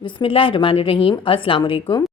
बिस्मिल्लाहिर्रहमानिर्रहीम। अस्सलाम वालेकुम।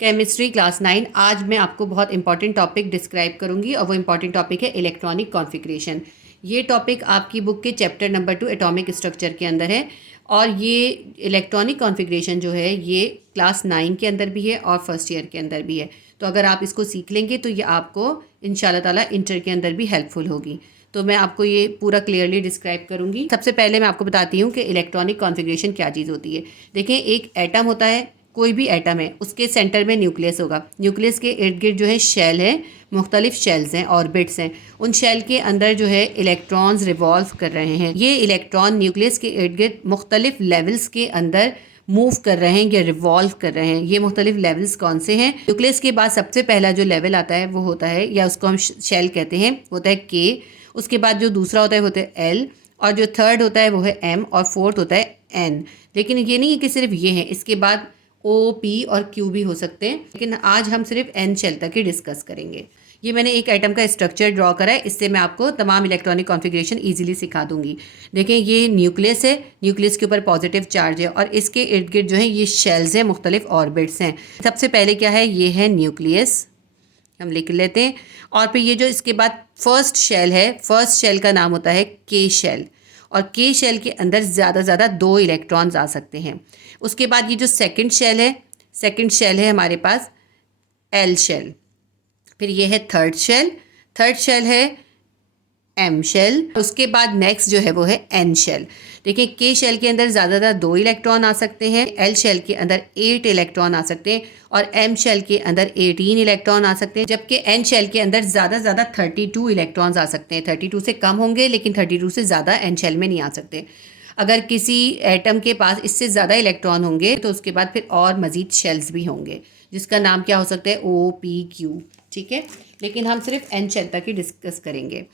Chemistry class 9। आज मैं आपको बहुत इंपॉर्टेंट टॉपिक डिस्क्राइब करूंगी और वो इंपॉर्टेंट टॉपिक है इलेक्ट्रॉनिक कॉन्फ़िगरेशन। ये टॉपिक आपकी बुक के चैप्टर नंबर 2 एटॉमिक स्ट्रक्चर के अंदर है और ये इलेक्ट्रॉनिक कॉन्फ़िगरेशन जो है ये क्लास 9 के अंदर भी है और फर्स्ट ईयर के अंदर भी है। तो अगर आप इसको सीख लेंगे तो ये आपको इंशाल्लाह ताला इंटर के अंदर भी हेल्पफुल होगी। तो मैं आपको ये पूरा क्लियरली डिस्क्राइब करूंगी। सबसे पहले मैं आपको बताती हूँ कि इलेक्ट्रॉनिक कॉन्फ़िगरेशन क्या चीज़ होती है। देखें, एक एटम होता है, कोई भी एटम है, उसके सेंटर में न्यूक्लियस होगा। न्यूक्लियस के इर्द गिर्द जो है शेल है, मुख्तलिफ शेल्स हैं, ऑर्बिट्स हैं। उन शेल के अंदर जो है इलेक्ट्रॉन्स रिवॉल्व कर रहे हैं। ये इलेक्ट्रॉन न्यूक्लियस के इर्द गिर्द मुख्तलिफ लेवल्स के अंदर मूव कर रहे हैं या रिवॉल्व कर रहे हैं। ये मुख्तलिफ लेवल्स कौन से हैं? न्यूक्लियस के बाद सबसे पहला जो लेवल आता है वो होता है, या उसको हम शेल कहते हैं, होता है के। उसके बाद जो दूसरा होता है वो होता है एल, और जो थर्ड होता है वो है एम, और फोर्थ होता है एन। लेकिन ये नहीं है कि सिर्फ ये हैं, इसके बाद ओ, पी और क्यू भी हो सकते हैं, लेकिन आज हम सिर्फ एन शेल तक ही डिस्कस करेंगे। ये मैंने एक एटम का स्ट्रक्चर ड्रॉ करा है, इससे मैं आपको तमाम इलेक्ट्रॉनिक कॉन्फ़िगरेशन इजीली सिखा दूंगी। देखें, ये न्यूक्लियस है, न्यूक्लियस के ऊपर पॉजिटिव चार्ज है और इसके इर्द गिर्द जो है ये शेल्स हैं, मुख्तलिफ ऑर्बिट्स हैं। सबसे पहले क्या है, ये है न्यूक्लियस, हम लिख लेते हैं। और फिर ये जो इसके बाद फर्स्ट शेल है, फर्स्ट शेल का नाम होता है के शेल, और के शेल के अंदर ज़्यादा से ज़्यादा 2 इलेक्ट्रॉन्स आ सकते हैं। उसके बाद ये जो सेकंड शेल है हमारे पास एल शेल। फिर ये है थर्ड शेल है एम शेल। उसके बाद नेक्स्ट जो है वो है एन शेल। देखिए, के शेल के अंदर ज़्यादातर 2 इलेक्ट्रॉन आ सकते हैं, एल शेल के अंदर 8 इलेक्ट्रॉन आ सकते हैं और एम शेल के अंदर 18 इलेक्ट्रॉन आ सकते हैं, जबकि एन शेल के अंदर ज़्यादा से ज़्यादा 32 इलेक्ट्रॉन्स आ सकते हैं। 32 से कम होंगे लेकिन 32 से ज़्यादा एन शेल में नहीं आ सकते। अगर किसी एटम के पास इससे ज़्यादा इलेक्ट्रॉन होंगे तो उसके बाद फिर और मज़ीद शेल्स भी होंगे, जिसका नाम क्या हो सकता है, ओ, पी, क्यू। ठीक है, लेकिन हम सिर्फ एन शेल तक ही डिस्कस करेंगे।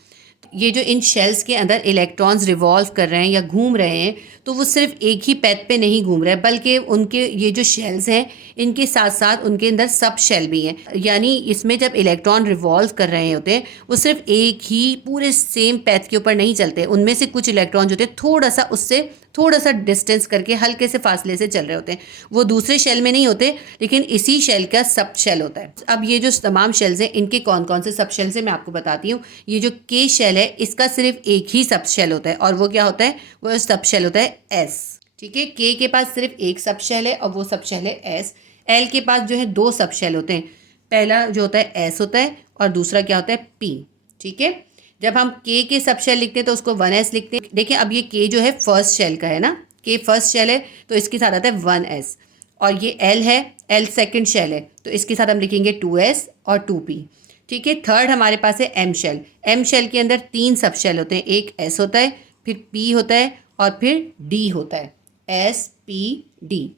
ये जो इन शेल्स के अंदर इलेक्ट्रॉन्स रिवॉल्व कर रहे हैं या घूम रहे हैं, तो वो सिर्फ एक ही पैथ पे नहीं घूम रहे, बल्कि उनके ये जो शेल्स हैं इनके साथ साथ उनके अंदर सब शेल भी हैं। यानी इसमें जब इलेक्ट्रॉन रिवॉल्व कर रहे होते हैं वो सिर्फ एक ही पूरे सेम पैथ के ऊपर नहीं चलते। उनमें से कुछ इलेक्ट्रॉन जो होते हैं थोड़ा सा डिस्टेंस करके हल्के से फासले से चल रहे होते हैं, वो दूसरे शेल में नहीं होते, लेकिन इसी शेल का सब शेल होता है। अब ये जो तमाम शेल्स हैं इनके कौन कौन से सब शेल्स हैं मैं आपको बताती हूँ। ये जो के शेल है इसका सिर्फ एक ही सब शेल होता है, और वो क्या होता है, वो सब शेल होता है एस। ठीक है, के के पास सिर्फ एक सब शेल है और वो सब शेल है एस। एल के पास जो है 2 सब शेल होते हैं, पहला जो होता है एस होता है और दूसरा क्या होता है, पी। ठीक है, जब हम के सब शेल लिखते हैं तो उसको 1s लिखते हैं। देखिए, अब ये के जो है फर्स्ट शेल का है ना, के फर्स्ट शेल है तो इसके साथ आता है 1s, और ये एल है, एल सेकंड शेल है तो इसके साथ हम लिखेंगे 2s और 2p। ठीक है, थर्ड हमारे पास है एम शेल। एम शेल के अंदर 3 सब शेल होते हैं, एक एस होता है, फिर पी होता है और फिर डी होता है, एस, पी, डी।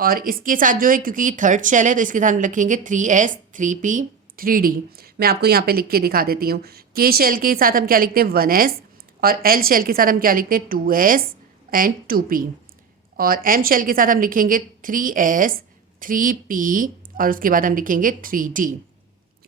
और इसके साथ जो है, क्योंकि ये थर्ड शेल है तो इसके साथ हम लिखेंगे 3s, 3p, 3d। मैं आपको यहाँ पे लिख के दिखा देती हूँ। के शेल के साथ हम क्या लिखते हैं, 1s, और एल शेल के साथ हम क्या लिखते हैं, 2s एंड 2p, और एम शेल के साथ हम लिखेंगे 3s, 3p, और उसके बाद हम लिखेंगे 3d।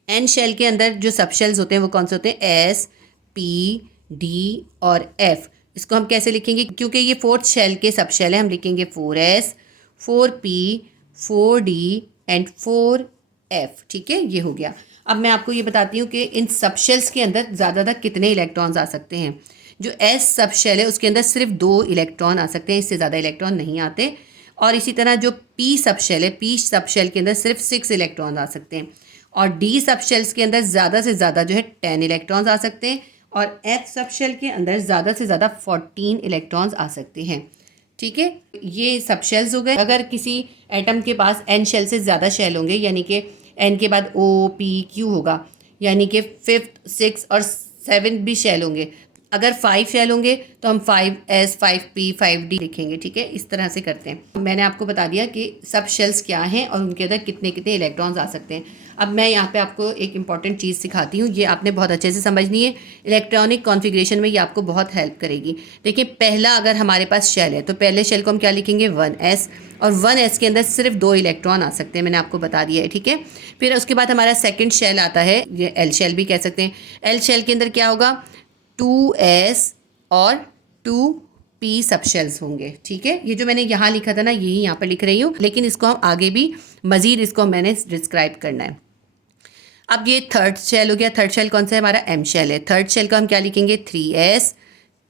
एन शेल के अंदर जो सब शेल्स होते हैं वो कौन से होते हैं, एस, पी, डी और एफ। इसको हम कैसे लिखेंगे, क्योंकि ये फोर्थ शेल के सब शेल है, हम लिखेंगे 4s, 4p, 4d and 4f। ठीक है, ये हो गया। अब मैं आपको ये बताती हूँ कि इन सब शेल्स के अंदर ज़्यादा कितने इलेक्ट्रॉन्स आ सकते हैं। जो एस सब शेल है उसके अंदर सिर्फ 2 इलेक्ट्रॉन आ सकते हैं, इससे ज़्यादा इलेक्ट्रॉन नहीं आते। और इसी तरह जो पी सब शेल है, पी सब शेल के अंदर सिर्फ 6 इलेक्ट्रॉन आ सकते हैं, और डी सब शेल्स के अंदर ज़्यादा से ज़्यादा जो है 10 इलेक्ट्रॉन्स आ सकते हैं, और एफ सब शेल के अंदर ज़्यादा से ज़्यादा 14 इलेक्ट्रॉन्स आ सकते हैं। ठीक है, ये सब शेल्स हो गए। अगर किसी एटम के पास एन शेल से ज़्यादा शेल होंगे, यानी कि एन के बाद ओ, पी, क्यू होगा, यानी कि 5th, 6 और 7 भी शेल होंगे। अगर 5 शेल होंगे तो हम 5s, 5p, 5d लिखेंगे। ठीक है, इस तरह से करते हैं। मैंने आपको बता दिया कि सब शेल्स क्या हैं और उनके अंदर कितने कितने इलेक्ट्रॉन्स आ सकते हैं। अब मैं यहाँ पे आपको एक इंपॉर्टेंट चीज़ सिखाती हूँ, ये आपने बहुत अच्छे से समझनी है। इलेक्ट्रॉनिक कॉन्फ़िगरेशन में ये आपको बहुत हेल्प करेगी। देखिए, पहला अगर हमारे पास शेल है तो पहले शेल को हम क्या लिखेंगे, 1s, और 1s के अंदर सिर्फ 2 इलेक्ट्रॉन आ सकते हैं, मैंने आपको बता दिया है। ठीक है, फिर उसके बाद हमारा सेकेंड शेल आता है, ये एल शेल भी कह सकते हैं। एल शेल के अंदर क्या होगा, 2s और 2 पी सबशेल्स होंगे। ठीक है, ये जो मैंने यहाँ लिखा था ना, यही यहाँ पर लिख रही हूँ, लेकिन इसको हम आगे भी मज़ीद इसको मैंने डिस्क्राइब करना है। अब ये थर्ड शेल हो गया। थर्ड शेल कौन सा है? हमारा एम शेल है। थर्ड शेल का हम क्या लिखेंगे? 3s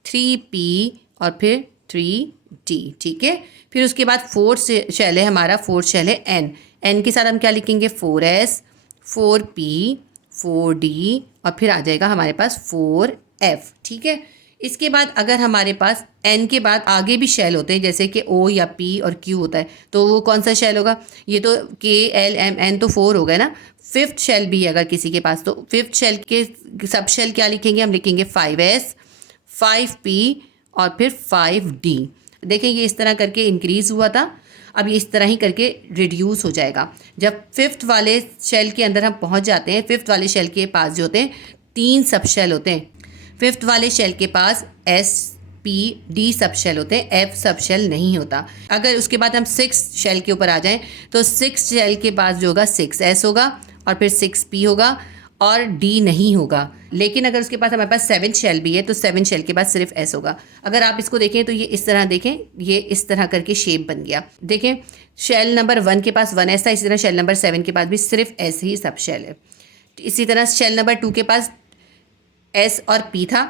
3p और फिर 3d। ठीक है, फिर उसके बाद फोर्थ शेल है हमारा, फोर्थ शेल है n। n के साथ हम क्या लिखेंगे? 4s 4p 4d और फिर आ जाएगा हमारे पास 4f। ठीक है, इसके बाद अगर हमारे पास n के बाद आगे भी शेल होते हैं, जैसे कि o या p और q होता है, तो वो कौन सा शेल होगा? ये तो k l m n तो 4 हो गए ना। फिफ्थ शेल भी है अगर किसी के पास, तो फिफ्थ शेल के सब शेल क्या लिखेंगे? हम लिखेंगे 5s 5p और फिर 5d। देखें, ये इस तरह करके इंक्रीज़ हुआ था, अब ये इस तरह ही करके रिड्यूस हो जाएगा। जब फिफ्थ वाले शेल के अंदर हम पहुंच जाते हैं, फिफ्थ वाले शेल के पास जो होते हैं 3 सब शेल होते हैं। फिफ्थ वाले शेल के पास s p d सब शेल होते हैं, f सब शेल नहीं होता। अगर उसके बाद हम सिक्स शेल के ऊपर आ जाएं, तो सिक्स शेल के पास जो होगा 6s होगा और फिर 6p होगा और d नहीं होगा। लेकिन अगर उसके पास हमारे पास 7 शेल भी है, तो 7 शेल के बाद सिर्फ s होगा। अगर आप इसको देखें तो ये इस तरह देखें, ये इस तरह करके शेप बन गया। देखें, शेल नंबर 1 के पास 1s था, इसी तरह शेल नंबर 7 के पास भी सिर्फ s ही सब शेल है। इसी तरह शेल नंबर 2 के पास s और p था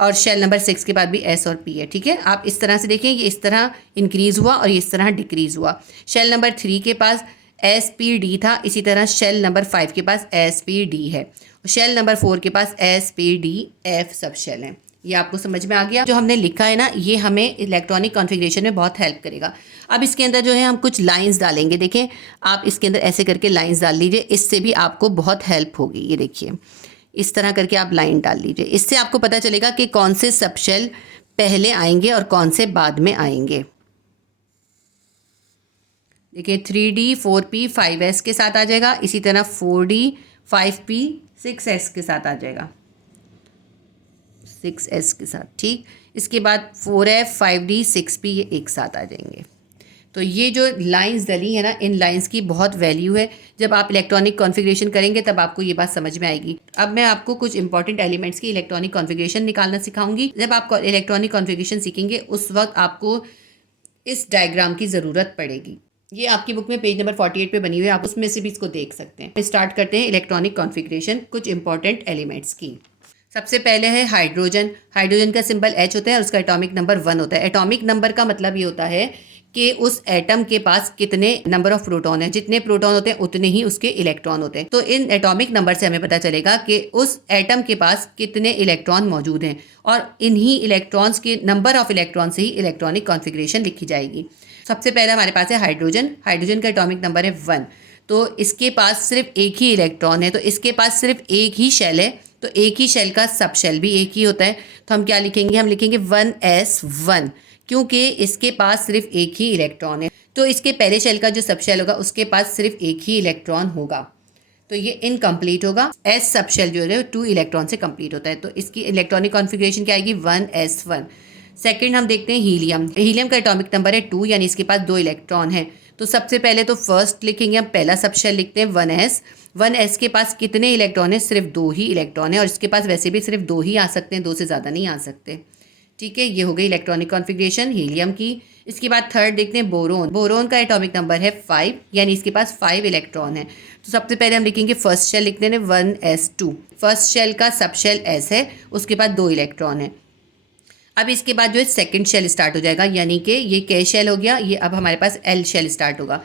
और शेल नंबर 6 के बाद भी s और p है। ठीक है, आप इस तरह से देखें, ये इस तरह इंक्रीज़ हुआ और ये इस तरह डिक्रीज़ हुआ। शेल नंबर 3 के पास एस पी डी था, इसी तरह शेल नंबर 5 के पास एस पी डी है। शेल नंबर 4 के पास एस पी डी एफ सब शेल हैं। ये आपको समझ में आ गया? जो हमने लिखा है ना, ये हमें इलेक्ट्रॉनिक कॉन्फ़िगरेशन में बहुत हेल्प करेगा। अब इसके अंदर जो है हम कुछ लाइंस डालेंगे। देखें, आप इसके अंदर ऐसे करके लाइंस डाल लीजिए, इससे भी आपको बहुत हेल्प होगी। ये देखिए, इस तरह करके आप लाइन डाल लीजिए, इससे आपको पता चलेगा कि कौन से सब शेल पहले आएंगे और कौन से बाद में आएंगे। देखिए, 3D 4P 5s के साथ आ जाएगा, इसी तरह 4D 5P 6s के साथ आ जाएगा, 6s के साथ। ठीक, इसके बाद 4F 5D 6P ये एक साथ आ जाएंगे। तो ये जो लाइंस डली है ना, इन लाइंस की बहुत वैल्यू है। जब आप इलेक्ट्रॉनिक कॉन्फ़िगरेशन करेंगे तब आपको ये बात समझ में आएगी। अब मैं आपको कुछ इंपॉर्टेंट एलिमेंट्स की इलेक्ट्रॉनिक कॉन्फ़िगरेशन निकालना सिखाऊंगी। जब आप इलेक्ट्रॉनिक कॉन्फ़िगरेशन सीखेंगे उस वक्त आपको इस डायग्राम की ज़रूरत पड़ेगी। ये आपकी बुक में पेज नंबर 48 पे बनी हुई है, आप उसमें से भी इसको देख सकते हैं। स्टार्ट करते हैं इलेक्ट्रॉनिक कॉन्फ़िगरेशन कुछ इंपॉर्टेंट एलिमेंट्स की। सबसे पहले है हाइड्रोजन। हाइड्रोजन का सिंबल H होता है और उसका एटॉमिक नंबर 1 होता है। एटॉमिक नंबर का मतलब ये होता है कि उस एटम के पास कितने नंबर ऑफ प्रोटॉन है, जितने प्रोटॉन होते हैं उतने ही उसके इलेक्ट्रॉन होते हैं। तो इन एटॉमिक नंबर से हमें पता चलेगा कि उस एटम के पास कितने इलेक्ट्रॉन मौजूद हैं और इन्हीं इलेक्ट्रॉन्स के नंबर ऑफ इलेक्ट्रॉन से ही इलेक्ट्रॉनिक कॉन्फ़िगरेशन लिखी जाएगी। सबसे पहले हमारे पास है हाइड्रोजन। हाइड्रोजन का एटॉमिक नंबर है 1। तो इसके पास सिर्फ एक ही इलेक्ट्रॉन है, तो इसके पास सिर्फ एक ही शेल है, तो एक ही शेल का सब शेल भी एक ही होता है। तो हम क्या लिखेंगे? हम लिखेंगे 1s1, क्योंकि इसके पास सिर्फ एक ही इलेक्ट्रॉन है। तो इसके पहले शेल का जो सब शेल होगा उसके पास सिर्फ एक ही इलेक्ट्रॉन होगा, तो ये इनकम्प्लीट होगा। एस सब शेल जो है 2 इलेक्ट्रॉन से कंप्लीट होता है, तो इसकी इलेक्ट्रॉनिक कॉन्फ़िगरेशन क्या आएगी? 1s1। सेकंड हम देखते हैं हीलियम। हीलियम का एटॉमिक नंबर है 2, यानी इसके पास 2 इलेक्ट्रॉन है। तो सबसे पहले तो फर्स्ट लिखेंगे, हम पहला सब शेल लिखते हैं 1s। 1s के पास कितने इलेक्ट्रॉन है? सिर्फ 2 ही इलेक्ट्रॉन है और इसके पास वैसे भी सिर्फ 2 ही आ सकते हैं, 2 से ज़्यादा नहीं आ सकते। ठीक है, ये हो गई इलेक्ट्रॉनिक कॉन्फ़िगरेशन हीलियम की। इसके बाद थर्ड देखते हैं बोरोन। बोरोन का एटॉमिक नंबर है 5, यानी इसके पास 5 इलेक्ट्रॉन है। तो सबसे पहले हम लिखेंगे फर्स्ट शेल लिखते हैं 1s2। फर्स्ट शेल का सब शेल s है, उसके बाद 2 इलेक्ट्रॉन है। अब इसके बाद जो है सेकंड शेल स्टार्ट हो जाएगा, यानी कि ये K शेल हो गया, ये अब हमारे पास L शेल स्टार्ट होगा।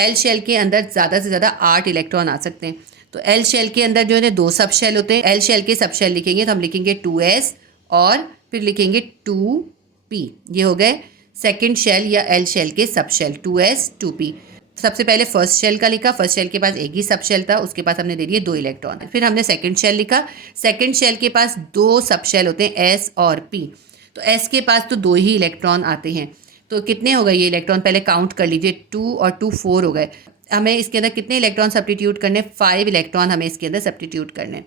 L शेल के अंदर ज़्यादा से ज़्यादा 8 इलेक्ट्रॉन आ सकते हैं। तो L शेल के अंदर जो है 2 सब शेल होते हैं। L शेल के सब शेल लिखेंगे तो हम लिखेंगे 2s और फिर लिखेंगे 2p। ये हो गए सेकंड शेल या L शेल के सब शेल 2s 2p। सबसे पहले फर्स्ट शेल का लिखा, फर्स्ट शेल के पास एक ही सब शेल था, उसके पास हमने दे दिए 2 इलेक्ट्रॉन। फिर हमने सेकंड शेल लिखा, सेकंड शेल के पास 2 सब शेल होते हैं s और p। तो s के पास तो 2 ही इलेक्ट्रॉन आते हैं। तो कितने हो गए ये इलेक्ट्रॉन? पहले काउंट कर लीजिए, 2 और 2 4 हो गए। हमें इसके अंदर कितने इलेक्ट्रॉन सब्स्टिट्यूट करने? 5 इलेक्ट्रॉन हमें इसके अंदर सब्स्टिट्यूट करने।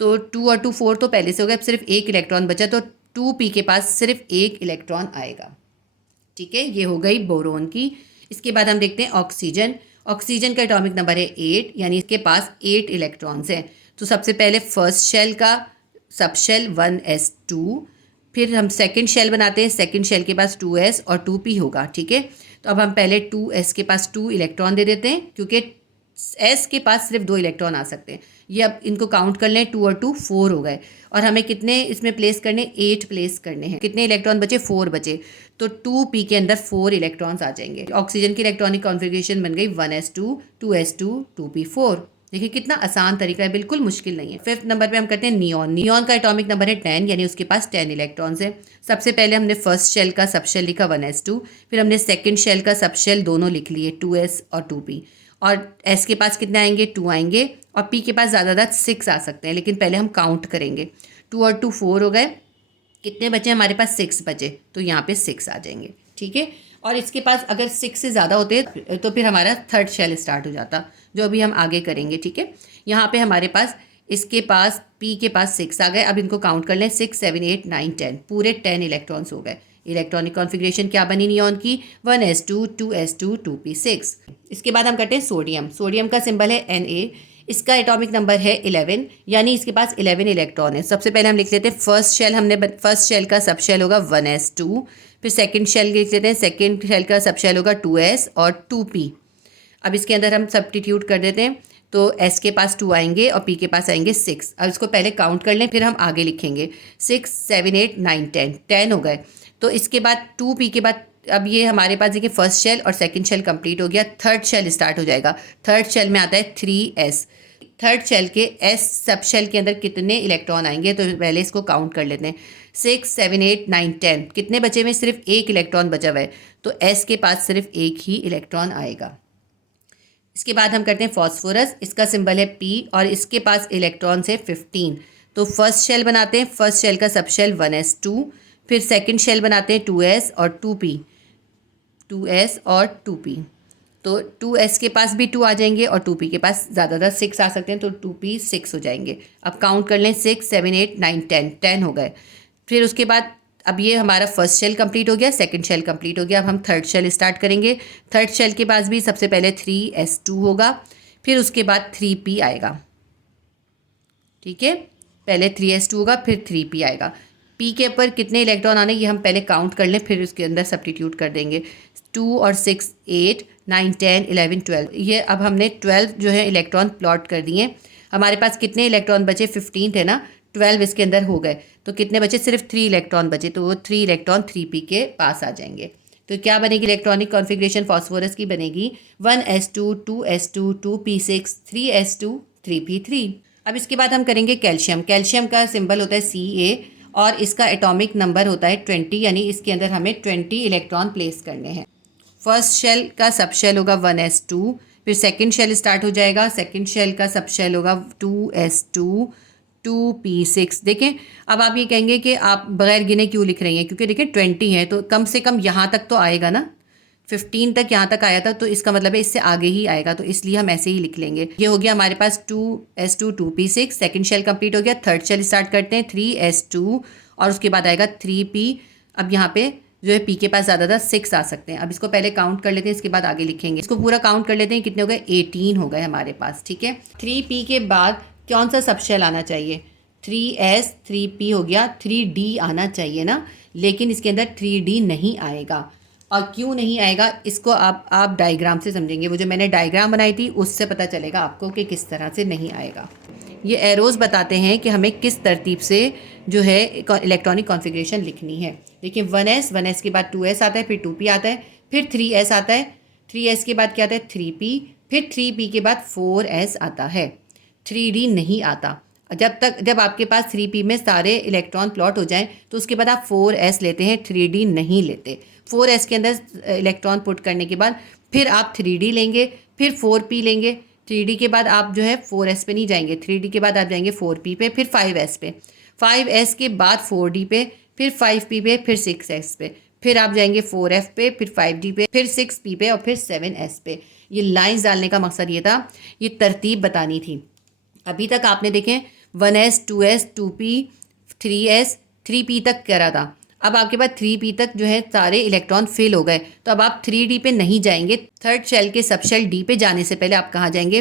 तो 2 और 2 4 तो पहले से हो गए, अब सिर्फ एक इलेक्ट्रॉन बचा, तो 2p के पास सिर्फ एक इलेक्ट्रॉन आएगा। ठीक है, ये हो गई बोरोन की। इसके बाद हम देखते हैं ऑक्सीजन। ऑक्सीजन का एटॉमिक नंबर है 8, यानी इसके पास 8 इलेक्ट्रॉन्स हैं। तो सबसे पहले फर्स्ट शेल का सब शेल 1s2, फिर हम सेकंड शेल बनाते हैं, सेकंड शेल के पास 2s और 2p होगा, ठीक है। तो अब हम पहले 2s के पास 2 इलेक्ट्रॉन दे देते हैं, क्योंकि s के पास सिर्फ 2 इलेक्ट्रॉन आ सकते हैं। ये अब इनको काउंट कर लें, 2 और 2 4 हो गए, और हमें कितने इसमें प्लेस करने, 8 प्लेस करने हैं। कितने इलेक्ट्रॉन बचे, 4 बचे, तो 2p के अंदर 4 इलेक्ट्रॉन्स आ जाएंगे। ऑक्सीजन की इलेक्ट्रॉनिक कॉन्फ़िगरेशन बन गई 1s2 2s2 2p4। देखिए कितना आसान तरीका है, बिल्कुल मुश्किल नहीं है। 5th नंबर पे हम करते हैं नियॉन। नियॉन का एटॉमिक नंबर है 10, यानी उसके पास 10 इलेक्ट्रॉन्स है। सबसे पहले हमने फर्स्ट शेल का सबशेल लिखा 1s2, फिर हमने सेकंड शेल का सबशेल दोनों लिख लिए 2s और 2p, और s के पास कितने आएंगे, 2 आएंगे, और p के पास ज़्यादा 6 आ सकते हैं, लेकिन पहले हम काउंट करेंगे। 2 और 2 4 हो गए, कितने बचे हमारे पास, 6 बचे, तो यहाँ पे 6 आ जाएंगे, ठीक है। और इसके पास अगर 6 से ज़्यादा होते तो फिर हमारा थर्ड शेल स्टार्ट हो जाता, जो अभी हम आगे करेंगे, ठीक है। यहाँ पे हमारे पास इसके पास p के पास 6 आ गए। अब इनको काउंट कर लें, 6 7 8 9 10, पूरे 10 इलेक्ट्रॉन्स हो गए। इलेक्ट्रॉनिक कॉन्फ़िगरेशन क्या बनी नियॉन की, 1s2 2s2 2p6। इसके बाद हम करते हैं सोडियम। सोडियम का सिंबल है Na, इसका एटॉमिक नंबर है 11, यानी इसके पास 11 इलेक्ट्रॉन है। सबसे पहले हम लिख लेते हैं फर्स्ट शेल, फर्स्ट शेल का सब शेल होगा 1s2, फिर सेकंड शेल लिख लेते हैं, सेकंड शेल का सब शेल होगा 2s और 2p। अब इसके अंदर हम सब्स्टिट्यूट कर देते हैं, तो s के पास 2 आएंगे और p के पास आएंगे 6। अब इसको पहले काउंट कर लें, फिर हम आगे लिखेंगे। 6 7 8 9 10, 10 हो गए। तो इसके बाद 2p के बाद अब ये हमारे पास देखिए फर्स्ट शेल और सेकंड शेल कंप्लीट हो गया, थर्ड शेल स्टार्ट हो जाएगा। थर्ड शेल में आता है 3s। थर्ड शेल के s सब शेल के अंदर कितने इलेक्ट्रॉन आएंगे, तो पहले इसको काउंट कर लेते हैं। 6 7 8 9 10, कितने बचे हुए, सिर्फ एक इलेक्ट्रॉन बचा हुआ है, तो s के पास सिर्फ एक ही इलेक्ट्रॉन आएगा। इसके बाद हम करते हैं फॉस्फोरस। इसका सिंबल है P और इसके पास इलेक्ट्रॉन्स है 15। तो फर्स्ट शेल बनाते हैं, फर्स्ट शेल का सब शेल 1s2, फिर सेकंड शेल बनाते हैं 2s और 2p, 2s और 2p। तो 2s के पास भी 2 आ जाएंगे और 2p के पास ज़्यादातर 6 आ सकते हैं, तो 2p 6 हो जाएंगे। अब काउंट कर लें, 6 7 8 9 10, 10 हो गए। फिर उसके बाद अब ये हमारा फर्स्ट शेल कंप्लीट हो गया, सेकंड शेल कंप्लीट हो गया। अब हम थर्ड शेल स्टार्ट करेंगे। थर्ड शेल के पास भी सबसे पहले 3s2 होगा, फिर उसके बाद 3p आएगा, ठीक है। पहले 3s2 होगा, फिर 3p आएगा। p के ऊपर कितने इलेक्ट्रॉन आने, ये हम पहले काउंट कर लें, फिर उसके अंदर सब्स्टिट्यूट कर देंगे। 2 और 6 8 9 10 11 12, ये अब हमने 12 जो है इलेक्ट्रॉन प्लॉट कर दिए। हमारे पास कितने इलेक्ट्रॉन बचे, 15 थे ना, 12 इसके अंदर हो गए, तो कितने बचे, सिर्फ 3 इलेक्ट्रॉन बचे, तो वो 3 इलेक्ट्रॉन 3p के पास आ जाएंगे। तो क्या बनेगी इलेक्ट्रॉनिक कॉन्फ़िगरेशन फॉस्फोरस की, बनेगी 1s2 2s2 2p6 3s2 3p3। अब इसके बाद हम करेंगे कैल्शियम। कैल्शियम का सिंबल होता है Ca और इसका एटॉमिक नंबर होता है 20, यानी इसके अंदर हमें 20 इलेक्ट्रॉन प्लेस करने हैं। फर्स्ट शेल का सब शेल होगा 1s2, फिर सेकंड शेल स्टार्ट हो जाएगा, सेकंड शेल का सब शेल होगा 2s2 2p6। देखें, अब आप ये कहेंगे कि आप बगैर गिने क्यों लिख रही हैं, क्योंकि देखिए 20 है तो कम से कम यहाँ तक तो आएगा ना, 15 तक यहाँ तक आया था, तो इसका मतलब है इससे आगे ही आएगा, तो इसलिए हम ऐसे ही लिख लेंगे। ये हो गया हमारे पास 2s2 2p6, second shell complete हो गया। थर्ड शेल स्टार्ट करते हैं, 3s2 और उसके बाद आएगा 3p। अब यहाँ पे जो है p के पास ज़्यादातर 6 आ सकते हैं। अब इसको पहले काउंट कर लेते हैं, इसके बाद आगे लिखेंगे। इसको पूरा काउंट कर लेते हैं, कितने हो गए, 18 हो गए हमारे पास, ठीक है। 3p के बाद कौन सा सब शेल आना चाहिए, 3s 3p हो गया, 3d आना चाहिए ना, लेकिन इसके अंदर 3d नहीं आएगा। और क्यों नहीं आएगा, इसको आप डायग्राम से समझेंगे। वो जो मैंने डायग्राम बनाई थी उससे पता चलेगा आपको कि किस तरह से नहीं आएगा। ये एरोज़ बताते हैं कि हमें किस तरतीब से जो है इलेक्ट्रॉनिक कॉन्फ़िगरेशन लिखनी है। देखिए 1s के बाद 2s आता है, फिर 2p आता है, फिर 3s आता है, 3s के बाद क्या आता है 3p, फिर 3p के बाद 4s आता है, 3d नहीं आता। जब आपके पास 3p में सारे इलेक्ट्रॉन प्लॉट हो जाएं तो उसके बाद आप 4s लेते हैं, 3d नहीं लेते। 4s के अंदर इलेक्ट्रॉन पुट करने के बाद फिर आप 3d लेंगे, फिर 4p लेंगे। 3d के बाद आप जो है 4s पे नहीं जाएंगे, 3d के बाद आप जाएंगे 4p पे, फिर 5s पे, 5s के बाद 4d पे, फिर 5p पे, फिर 6s पे, फिर आप जाएंगे 4f पे, फिर 5d पे, फिर 6p पे और फिर 7s पे। ये लाइंस डालने का मकसद ये था, ये तरतीब बतानी थी। अभी तक आपने देखें 1s 2s 2p 3s 3p तक कह रहा था। अब आपके पास 3p तक जो है सारे इलेक्ट्रॉन फिल हो गए, तो अब आप 3d पे नहीं जाएंगे। थर्ड शेल के सब शेल d पे जाने से पहले आप कहाँ जाएंगे,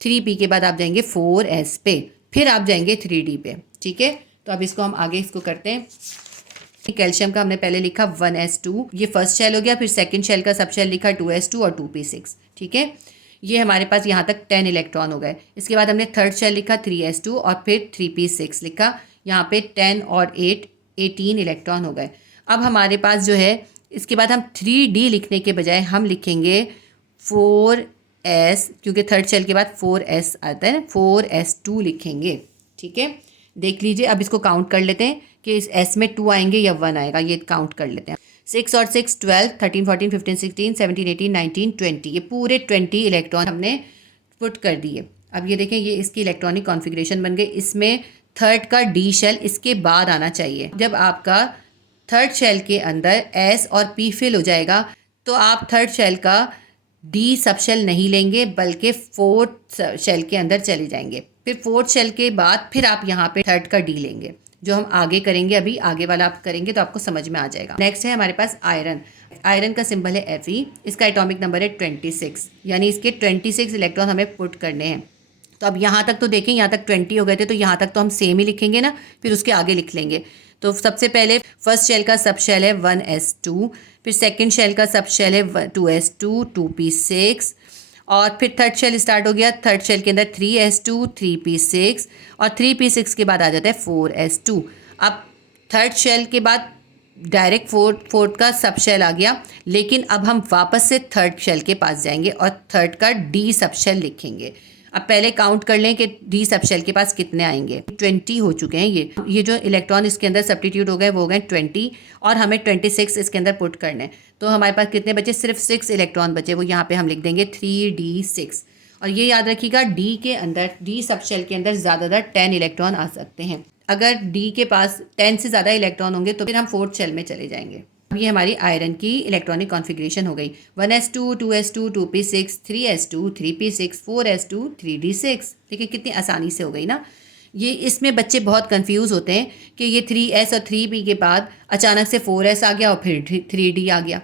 3p के बाद आप जाएंगे 4s पे, फिर आप जाएंगे 3d पे, ठीक है। तो अब इसको हम आगे इसको करते हैं। कैल्शियम का हमने पहले लिखा 1s2, ये फर्स्ट शेल हो गया। फिर सेकंड शेल का सब शेल लिखा 2s2 और 2p6, ठीक है। ये हमारे पास यहाँ तक 10 इलेक्ट्रॉन हो गए। इसके बाद हमने थर्ड शेल लिखा 3s2 और फिर 3p6 लिखा। यहाँ पे 10 और 8 18 इलेक्ट्रॉन हो गए। अब हमारे पास जो है इसके बाद हम 3d लिखने के बजाय हम लिखेंगे 4s, क्योंकि थर्ड शेल के बाद 4s आता है ना, 4s2 लिखेंगे, ठीक है। देख लीजिए, अब इसको काउंट कर लेते हैं कि इस s में 2 आएंगे या 1 आएगा, ये काउंट कर लेते हैं। 6 और 6 12, 13 14 15 16 17 18 19 20, ये पूरे 20 इलेक्ट्रॉन हमने पुट कर दिए। अब ये देखें, ये इसकी इलेक्ट्रॉनिक कॉन्फ़िगरेशन बन गई। इसमें थर्ड का डी शेल इसके बाद आना चाहिए। जब आपका थर्ड शेल के अंदर s और p फिल हो जाएगा तो आप थर्ड शेल का डी सब शेल नहीं लेंगे, बल्कि फोर्थ शेल के अंदर चले जाएंगे। फिर फोर्थ शेल के बाद फिर आप यहाँ पे थर्ड का डी लेंगे, जो हम आगे करेंगे। अभी आगे वाला आप करेंगे तो आपको समझ में आ जाएगा। नेक्स्ट है हमारे पास आयरन। आयरन का सिंबल है Fe, इसका एटॉमिक नंबर है 26, यानी इसके 26 इलेक्ट्रॉन हमें पुट करने हैं। तो अब यहाँ तक तो देखें, यहाँ तक 20 हो गए थे, तो यहाँ तक तो हम सेम ही लिखेंगे ना, फिर उसके आगे लिख लेंगे। तो सबसे पहले फर्स्ट शेल का सब शेल है 1s2, फिर सेकंड शेल का सब शेल है 2s2 2p6, और फिर थर्ड शेल स्टार्ट हो गया। थर्ड शेल के अंदर 3s2 3p6 और 3p6 के बाद आ जाता है 4s2। अब थर्ड शेल के बाद डायरेक्ट फोर्थ का सब शेल आ गया, लेकिन अब हम वापस से थर्ड शेल के पास जाएंगे और थर्ड का डी सब शेल लिखेंगे। अब पहले काउंट कर लें कि डी सब शेल के पास कितने आएंगे। 20 हो चुके हैं। ये जो इलेक्ट्रॉन इसके अंदर सब्स्टिट्यूट हो गए वो हो गए 20, और हमें 26 इसके अंदर पुट करने हैं। तो हमारे पास कितने बचे? सिर्फ 6 इलेक्ट्रॉन बचे। वो यहाँ पे हम लिख देंगे 3d6। और ये याद रखिएगा, डी के अंदर, डी सब शेल के अंदर ज़्यादातर 10 इलेक्ट्रॉन आ सकते हैं। अगर डी के पास 10 से ज़्यादा इलेक्ट्रॉन होंगे तो फिर हम फोर्थ शेल में चले जाएंगे। अब ये हमारी आयरन की इलेक्ट्रॉनिक कॉन्फ़िगरेशन हो गई। 1s2 2s2 2p6 3s2 3p6 4s2 3d6। ठीक है, कितनी आसानी से हो गई ना। ये इसमें बच्चे बहुत कंफ्यूज होते हैं कि ये 3s और 3p के बाद अचानक से 4s आ गया और फिर 3d आ गया,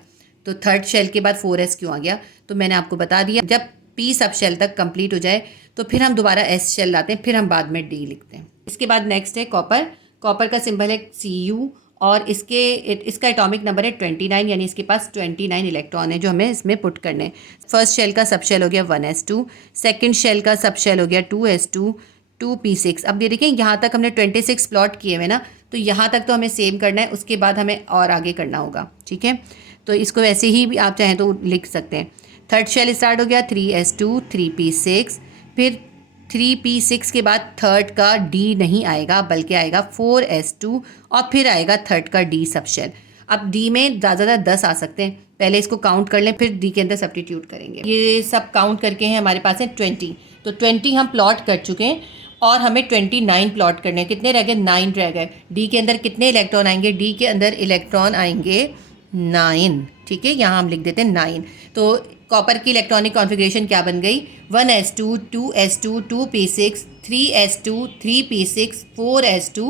तो थर्ड शेल के बाद 4s क्यों आ गया? तो मैंने आपको बता दिया, जब p सब शेल तक कंप्लीट हो जाए तो फिर हम दोबारा s शेल लाते हैं, फिर हम बाद में d लिखते हैं। इसके बाद नेक्स्ट है कॉपर। कॉपर का सिंबल है Cu और इसका एटॉमिक नंबर है 29, यानी इसके पास 29 इलेक्ट्रॉन है जो हमें इसमें पुट करने हैं। फर्स्ट शेल का सब शेल हो गया 1s2, सेकंड शेल का सब शेल हो गया 2s2 2p6। अब ये देखें, यहाँ तक हमने 26 प्लॉट किए हुए ना, तो यहाँ तक तो हमें सेम करना है, उसके बाद हमें और आगे करना होगा। ठीक है, तो इसको वैसे ही भी आप चाहें तो लिख सकते हैं। थर्ड शेल स्टार्ट हो गया 3s2 3p6, फिर 3p6 के बाद थर्ड का d नहीं आएगा, बल्कि आएगा 4s2 और फिर आएगा थर्ड का d सब शेल। अब d में ज़्यादा 10 आ सकते हैं, पहले इसको काउंट कर लें, फिर d के अंदर सब्स्टिट्यूट करेंगे। ये सब काउंट करके हैं हमारे पास है 20, तो 20 हम प्लॉट कर चुके हैं और हमें 29 प्लॉट करने हैं। कितने रह गए? 9 रह गए। d के अंदर कितने इलेक्ट्रॉन आएंगे? d के अंदर इलेक्ट्रॉन आएंगे 9। ठीक है, यहाँ हम लिख देते हैं 9। तो कॉपर की इलेक्ट्रॉनिक कॉन्फ़िगरेशन क्या बन गई? 1s2 2s2 2p6 3s2 3p6 4s2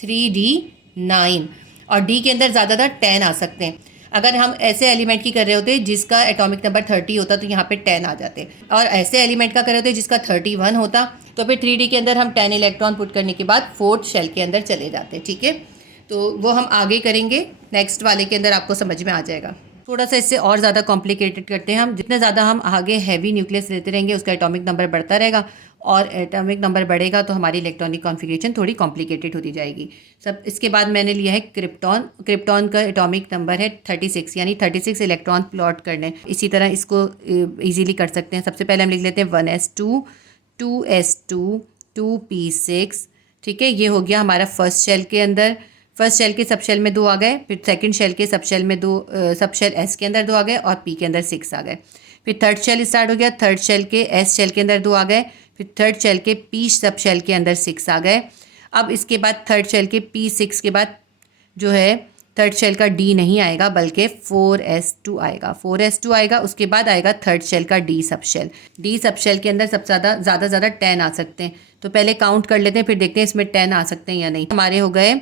3d9। और d के अंदर ज़्यादातर 10 आ सकते हैं। अगर हम ऐसे एलिमेंट की कर रहे होते जिसका एटॉमिक नंबर 30 होता तो यहाँ पे 10 आ जाते, और ऐसे एलिमेंट का कर रहे होते जिसका 31 होता तो फिर 3d के अंदर हम 10 इलेक्ट्रॉन पुट करने के बाद फोर्थ शेल के अंदर चले जाते। ठीक है, तो वो हम आगे करेंगे, नेक्स्ट वाले के अंदर आपको समझ में आ जाएगा। थोड़ा सा इससे और ज़्यादा कॉम्प्लिकेटेड करते हैं हम। जितने ज़्यादा हम आगे हैवी न्यूक्लियस लेते रहेंगे उसका एटॉमिक नंबर बढ़ता रहेगा, और एटॉमिक नंबर बढ़ेगा तो हमारी इलेक्ट्रॉनिक कॉन्फ़िगरेशन थोड़ी कॉम्प्लिकेटेड होती जाएगी सब। इसके बाद मैंने लिया है क्रिप्टॉन। क्रिप्टॉन का एटॉमिक नंबर है 36, यानी 36 इलेक्ट्रॉन प्लॉट करने। इसी तरह इसको ईजीली कर सकते हैं। सबसे पहले हम लिख लेते हैं 1s2 2s2 2p6। ठीक है, ये हो गया हमारा फर्स्ट शेल के अंदर। फर्स्ट शेल के सब शेल में 2 आ गए, फिर सेकंड शेल के सब शेल में 2, सब शेल एस के अंदर 2 आ गए और पी के अंदर 6 आ गए। फिर थर्ड शेल स्टार्ट हो गया, थर्ड शेल के एस शेल के अंदर 2 आ गए, फिर थर्ड शेल के पी सब शेल के अंदर 6 आ गए। अब इसके बाद थर्ड शेल के p6 के बाद जो है थर्ड शेल का d नहीं आएगा, बल्कि 4s2 आएगा। 4s2 आएगा, उसके बाद आएगा थर्ड शेल का d सब शेल। d सब शेल के अंदर सबसे ज़्यादा 10 आ सकते हैं। तो पहले काउंट कर लेते हैं, फिर देखते हैं इसमें 10 आ सकते हैं या नहीं। हमारे हो गए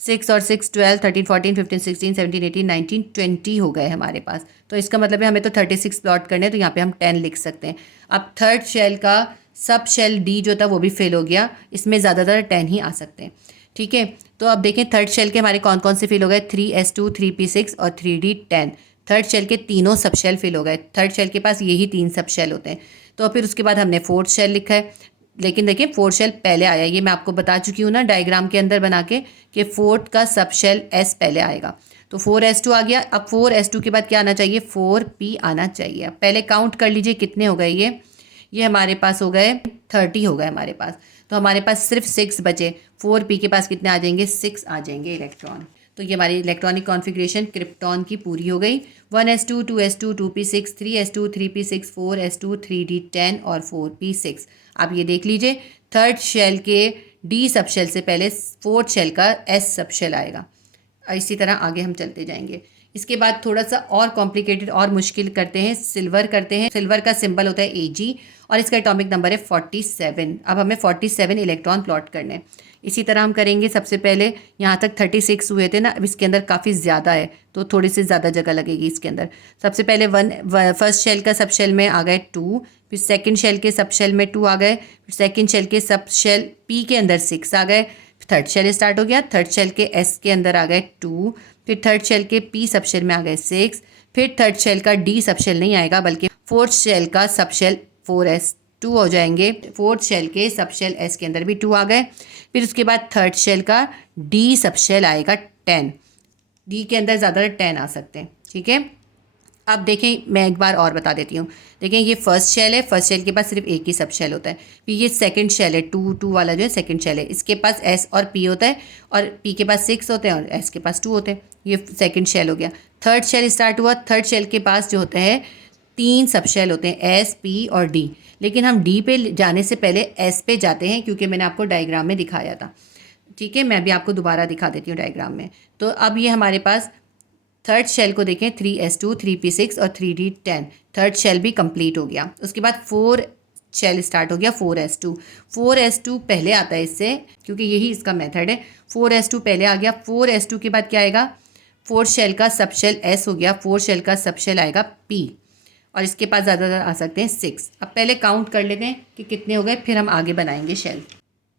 6 और 6 12 13 14 15 16 17 18 19 20 हो गए हमारे पास। तो इसका मतलब है हमें तो 36 प्लॉट करने हैं, तो यहाँ पे हम 10 लिख सकते हैं। अब थर्ड शेल का सब शेल डी जो था वो भी फेल हो गया, इसमें ज़्यादातर 10 ही आ सकते हैं। ठीक है। तो अब देखें थर्ड शेल के हमारे कौन कौन से फिल हो गए, 3s2, 3p6 और 3d10। थर्ड शेल के तीनों सब शेल फिल हो गए। थर्ड शेल के पास यही 3 सब शेल होते हैं। तो फिर उसके बाद हमने फोर्थ शेल लिखा है, लेकिन देखिए फोर्थ शेल पहले आया, ये मैं आपको बता चुकी हूँ ना डायग्राम के अंदर बना के कि फोर्थ का सब शेल एस पहले आएगा। तो 4s2 आ गया। अब 4s2 के बाद क्या आना चाहिए, 4p आना चाहिए। अब पहले काउंट कर लीजिए कितने हो गए, ये हमारे पास हो गए 30 हो गए हमारे पास। तो हमारे पास सिर्फ 6 बचे। 4p के पास कितने आ जाएंगे, 6 आ जाएंगे इलेक्ट्रॉन। तो ये हमारी इलेक्ट्रॉनिक कॉन्फ़िगरेशन क्रिप्टॉन की पूरी हो गई। 1s2, 2s2, 2p6, 3s2, 3p6, 4s2, 3d10 और 4p6। आप ये देख लीजिए थर्ड शेल के डी सब शेल से पहले फोर्थ शेल का एस सब शेल आएगा। इसी तरह आगे हम चलते जाएंगे। इसके बाद थोड़ा सा और कॉम्प्लिकेटेड और मुश्किल करते हैं, सिल्वर करते हैं। सिल्वर का सिंबल होता है Ag और इसका एटॉमिक नंबर है 47। अब हमें 47 इलेक्ट्रॉन प्लॉट करने हैं। इसी तरह हम करेंगे। सबसे पहले यहाँ तक 36 हुए थे ना, अब इसके अंदर काफ़ी ज़्यादा है तो थोड़ी सी ज़्यादा जगह लगेगी इसके अंदर। सबसे पहले फर्स्ट शेल का सब शेल में आ गए 2, फिर सेकंड शेल के सब शेल में 2 आ गए, फिर सेकंड शेल के सब शेल P के अंदर 6 आ गए, थर्ड शेल स्टार्ट हो गया। थर्ड शेल के S के अंदर आ गए 2, फिर थर्ड शेल के P सब शेल में आ गए 6, फिर थर्ड शेल का D सब शेल नहीं आएगा बल्कि फोर्थ शेल का सब शेल 4s2 हो जाएंगे। फोर्थ शेल के सब शेल S के अंदर भी 2 आ गए। फिर उसके बाद थर्ड शेल का D सब शेल आएगा 10। D के अंदर ज़्यादातर 10 आ सकते हैं, ठीक है। अब देखें मैं एक बार और बता देती हूँ। देखें ये फर्स्ट शेल है, फर्स्ट शेल के पास सिर्फ एक ही सब शेल होता है। फिर ये सेकंड शेल है, 2 वाला जो है सेकंड शेल है, इसके पास S और P होता है और P के पास 6 होते हैं और S के पास 2 होते हैं। ये सेकंड शेल हो गया। थर्ड शेल स्टार्ट हुआ। थर्ड शेल के पास जो होता है 3 सब शेल होते हैं, S, P और D। लेकिन हम D पे जाने से पहले S पे जाते हैं क्योंकि मैंने आपको डायग्राम में दिखाया था, ठीक है। मैं भी आपको दोबारा दिखा देती हूँ डायग्राम में। तो अब ये हमारे पास थर्ड शेल को देखें, 3s2, 3p6 और 3d10। थर्ड शेल भी कंप्लीट हो गया। उसके बाद 4 शेल स्टार्ट हो गया, 4s2। 4s2 पहले आता है इससे क्योंकि यही इसका मेथड है। 4s2 पहले आ गया। 4s2 के बाद क्या आएगा, फोर्थ शेल का सब शेल S हो गया, फोर्थ शेल का सब शेल आएगा P और इसके पास ज़्यादातर आ सकते हैं 6। अब पहले काउंट कर लेते हैं कि कितने हो गए, फिर हम आगे बनाएंगे शेल।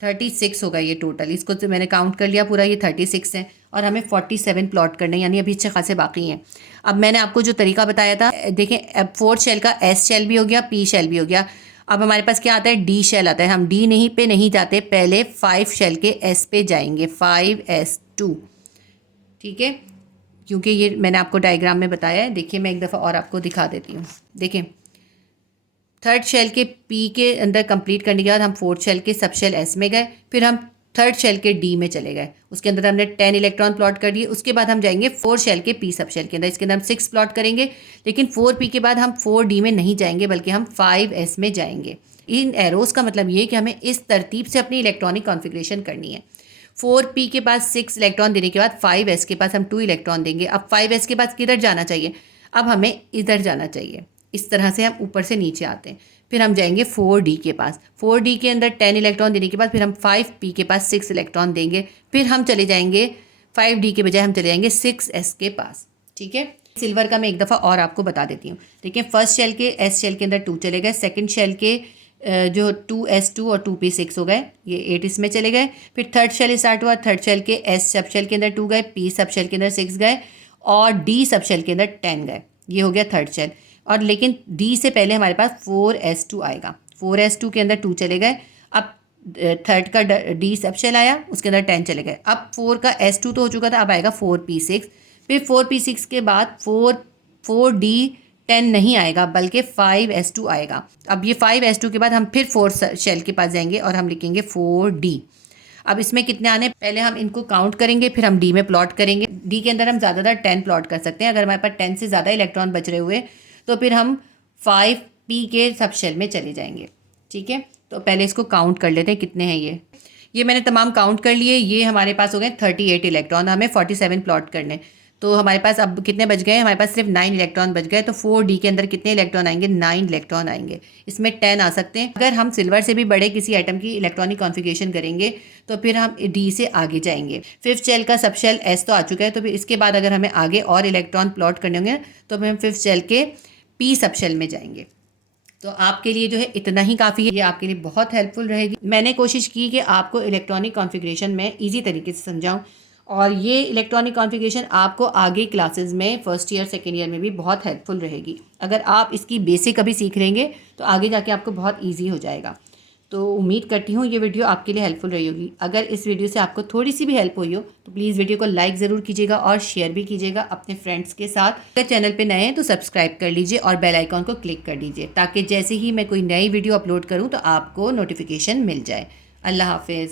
36 होगा ये टोटल। इसको तो मैंने काउंट कर लिया पूरा, ये 36 है और हमें 47 प्लॉट करने हैं, यानी अभी अच्छे खासे बाकी हैं। अब मैंने आपको जो तरीका बताया था, देखें अब फोर्थ शेल का S शेल भी हो गया, P शेल भी हो गया। अब हमारे पास क्या आता है, D शेल आता है। हम D नहीं पे नहीं जाते, पहले 5 शेल के S पे जाएंगे, 5s2, ठीक है। क्योंकि ये मैंने आपको डायग्राम में बताया है। देखिए मैं एक दफ़ा और आपको दिखा देती हूँ। देखें थर्ड शेल के P के अंदर कंप्लीट करने के बाद हम फोर्थ शेल के सब शेल S में गए, फिर हम थर्ड शेल के D में चले गए, उसके अंदर हमने 10 इलेक्ट्रॉन प्लॉट कर दिए। उसके बाद हम जाएंगे फोर्थ शेल के P सब शेल के अंदर, इसके अंदर हम 6 प्लॉट करेंगे। लेकिन 4p के बाद हम 4d में नहीं जाएंगे बल्कि हम 5s में जाएंगे। इन एरोज़ का मतलब ये है कि हमें इस तरतीब से अपनी इलेक्ट्रॉनिक कॉन्फ़िगरेशन करनी है। 4p के पास 6 इलेक्ट्रॉन देने के बाद 5s के पास हम 2 इलेक्ट्रॉन देंगे। अब 5s के पास किधर जाना चाहिए, अब हमें इधर जाना चाहिए। इस तरह से हम ऊपर से नीचे आते हैं। फिर हम जाएंगे 4d के पास। 4d के अंदर 10 इलेक्ट्रॉन देने के बाद फिर हम 5p के पास 6 इलेक्ट्रॉन देंगे। फिर हम चले जाएंगे 5d के बजाय हम चले जाएंगे 6s के पास, ठीक है। सिल्वर का मैं एक दफ़ा और आपको बता देती हूँ। देखिए फर्स्ट शेल के S शेल के अंदर 2 चले गए, सेकंड शेल के जो 2s2 और 2p6 हो गए, ये 8 इसमें चले गए। फिर थर्ड शेल स्टार्ट हुआ, थर्ड शेल के S सब शेल के अंदर 2 गए, P सब शेल के अंदर 6 गए और D सब शेल के अंदर 10 गए। ये हो गया थर्ड शेल। और लेकिन D से पहले हमारे पास 4s2 आएगा, 4s2 के अंदर 2 चले गए। अब थर्ड का D सब शेल आया, उसके अंदर 10 चले गए। अब 4 का S2 तो हो चुका था, अब आएगा 4p6। फिर 4p6 के बाद 4d 10 नहीं आएगा बल्कि 5s2 आएगा। अब ये 5s2 के बाद हम फिर 4 शेल के पास जाएंगे और हम लिखेंगे 4d। अब इसमें कितने आने, पहले हम इनको काउंट करेंगे फिर हम D में प्लॉट करेंगे। D के अंदर हम ज़्यादातर 10 प्लॉट कर सकते हैं। अगर हमारे पास 10 से ज़्यादा इलेक्ट्रॉन बच रहे हुए तो फिर हम 5p के सब शेल में चले जाएंगे, ठीक है। तो पहले इसको काउंट कर लेते हैं कितने हैं ये मैंने तमाम काउंट कर लिए। ये हमारे पास हो गए 38 इलेक्ट्रॉन, हमें 47 प्लॉट करने। तो हमारे पास अब कितने बच गए, हमारे पास सिर्फ 9 इलेक्ट्रॉन बच गए। तो 4d के अंदर कितने इलेक्ट्रॉन आएंगे, 9 इलेक्ट्रॉन आएंगे। इसमें 10 आ सकते हैं। अगर हम सिल्वर से भी बड़े किसी आइटम की इलेक्ट्रॉनिक कॉन्फ़िगरेशन करेंगे तो फिर हम D से आगे जाएंगे। फिफ्थ शेल का सब शेल S तो आ चुका है, तो फिर इसके बाद अगर हमें आगे और इलेक्ट्रॉन प्लॉट करने होंगे तो फिर हम फिफ्थ शेल के P सब शेल में जाएंगे। तो आपके लिए जो है इतना ही काफ़ी है, ये आपके लिए बहुत हेल्पफुल रहेगी। मैंने कोशिश की कि आपको इलेक्ट्रॉनिक कॉन्फ़िगरेशन में ईज़ी तरीके से समझाऊँ, और ये इलेक्ट्रॉनिक कॉन्फ़िगरेशन आपको आगे क्लासेस में फर्स्ट ईयर सेकेंड ईयर में भी बहुत हेल्पफुल रहेगी। अगर आप इसकी बेसिक अभी सीख लेंगे तो आगे जाके आपको बहुत ईजी हो जाएगा। तो उम्मीद करती हूँ ये वीडियो आपके लिए हेल्पफुल रही होगी। अगर इस वीडियो से आपको थोड़ी सी भी हेल्प हुई हो तो प्लीज़ वीडियो को लाइक ज़रूर कीजिएगा और शेयर भी कीजिएगा अपने फ्रेंड्स के साथ। अगर चैनल पे नए हैं तो सब्सक्राइब कर लीजिए और बेल आइकॉन को क्लिक कर दीजिए, ताकि जैसे ही मैं कोई नई वीडियो अपलोड करूँ तो आपको नोटिफिकेशन मिल जाए। अल्लाह हाफिज़।